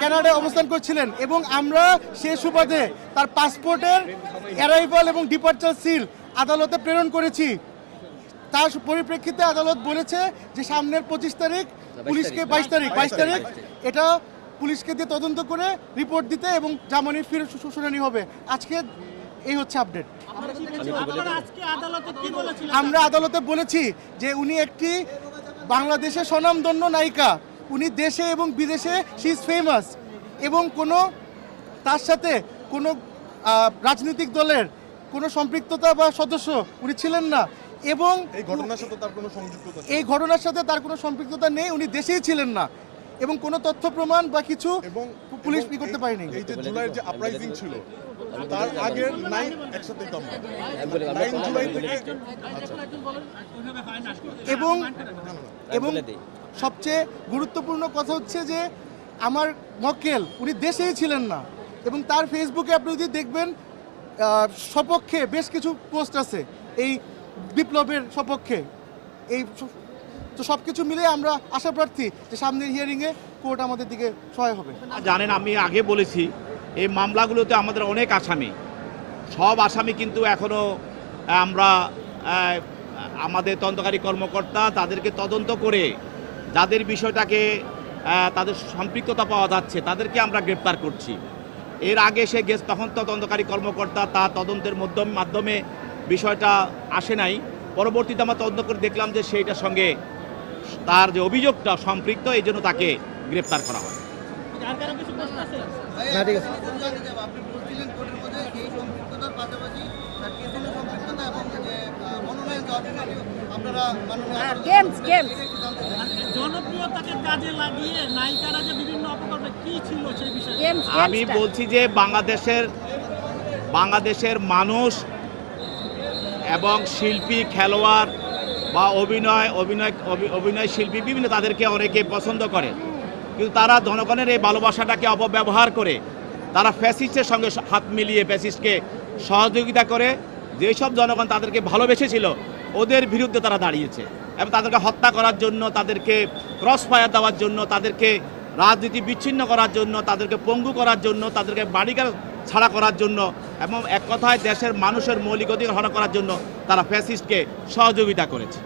কানাডায় অবস্থান করছিলেন এবং আমরা সে সুবাদে তার পাসপোর্টের অ্যারাইভাল এবং ডিপার্চার সিল আদালতে প্রেরণ করেছি। তার পরিপ্রেক্ষিতে আদালত বলেছে যে সামনের পঁচিশ তারিখ পুলিশকে বাইশ তারিখ বাইশ তারিখ এটা পুলিশকে দিয়ে তদন্ত করে রিপোর্ট দিতে এবং জামানি ফিরে শু- শুনানি হবে। আজকে এই হচ্ছে আপডেট আপনারা আজকে আদালতে কি বলেছিলেন? আমরা আদালতে বলেছি যে উনি একটি বাংলাদেশের স্বনামধন্য নায়িকা। উনি দেশে এবং বিদেশে শি ইজ ফেমাস এবং কোনো তার সাথে কোনো রাজনৈতিক দলের কোনো সম্পৃক্ততা বা সদস্য উনি ছিলেন না। এবং এই ঘটনার সাথে তার কোনো সংযুক্ততা এই ঘটনার সাথে তার কোনো সম্পৃক্ততা নেই উনি দেশেই ছিলেন না। এবং কোনো তথ্য প্রমাণ বা কিছু এবং পুলিশ ই করতে পারেনি। এই যে জুলাইয়ের যে আপরাইজিং ছিল তার আগের নাইন একসাথেই তো আমরা নাইন জুলাই থেকে এবং এবং সবচেয়ে গুরুত্বপূর্ণ কথা হচ্ছে যে আমার মক্কেল উনি দেশেই ছিলেন না। এবং তার ফেসবুকে আপনি যদি দেখবেন সপক্ষে বেশ কিছু পোস্ট আছে এই বিপ্লবের সপক্ষে। এই তো সব কিছু মিলে আমরা আশা প্রার্থী যে সামনের হিয়ারিংয়ে কোর্ট আমাদের দিকে সহায় হবে। জানেন, আমি আগে বলেছি, এই মামলাগুলোতে আমাদের অনেক আসামি। সব আসামি কিন্তু এখনও আমরা আমাদের তদন্তকারী কর্মকর্তা তাদেরকে তদন্ত করে যাদের বিষয়টাকে তাদের সম্পৃক্ততা পাওয়া যাচ্ছে, তাদেরকে আমরা গ্রেপ্তার করছি। এর আগে সে গেছে, তখন তো তদন্তকারী কর্মকর্তা তার তদন্তের মাধ্যমে বিষয়টা আসে নাই। পরবর্তীতে আমরা তদন্ত করে দেখলাম যে সেইটার সঙ্গে তার যে অভিযোগটা সম্পৃক্ত এই জন্য তাকে গ্রেপ্তার করা হয়। আর কারও কিছু প্রশ্ন আছে? আপনি বলছিলেন কোর্টের মধ্যে এই সম্পৃক্ততার পাশাপাশি তার কেসিনো সম্পৃক্ততা এবং যে আহ, মনোনয়ন যে অর্ডিনারিও আপনারা মাননীয় আদালতে গেমস গেমস এটা একটু জানতে চাই। আর জনপ্রিয়তাকে কাজে লাগিয়ে নায়িকারা যে বিভিন্ন অপকর্মে কি ছিল সেই বিষয়ে? গেমস আমি বলছি যে বাংলাদেশের বাংলাদেশের মানুষ এবং শিল্পী খেলোয়াড় বা অভিনয় অভিনয়, অভি- অভিনয় শিল্পী বিভিন্ন তাদেরকে অনেকে পছন্দ করে। কিন্তু তারা জনগণের এই ভালোবাসাটাকে অপব্যবহার করে, তারা ফ্যাসিস্টের সঙ্গে হাত মিলিয়ে ফ্যাসিস্টকে সহযোগিতা করে, যেসব জনগণ তাদেরকে ভালোবেসেছিল, ওদের বিরুদ্ধে তারা দাঁড়িয়েছে। এবং তাদেরকে হত্যা করার জন্য, তাদেরকে ক্রস ফায়ার দেওয়ার জন্য, তাদেরকে রাজনীতি বিচ্ছিন্ন করার জন্য, তাদেরকে পঙ্গু করার জন্য, তাদেরকে বাড়িঘর ছাড়া করার জন্য এবং এক কথায় দেশের মানুষের মৌলিক অধিকার হরণ করার জন্য তারা ফ্যাসিস্টকে সহযোগিতা করেছে।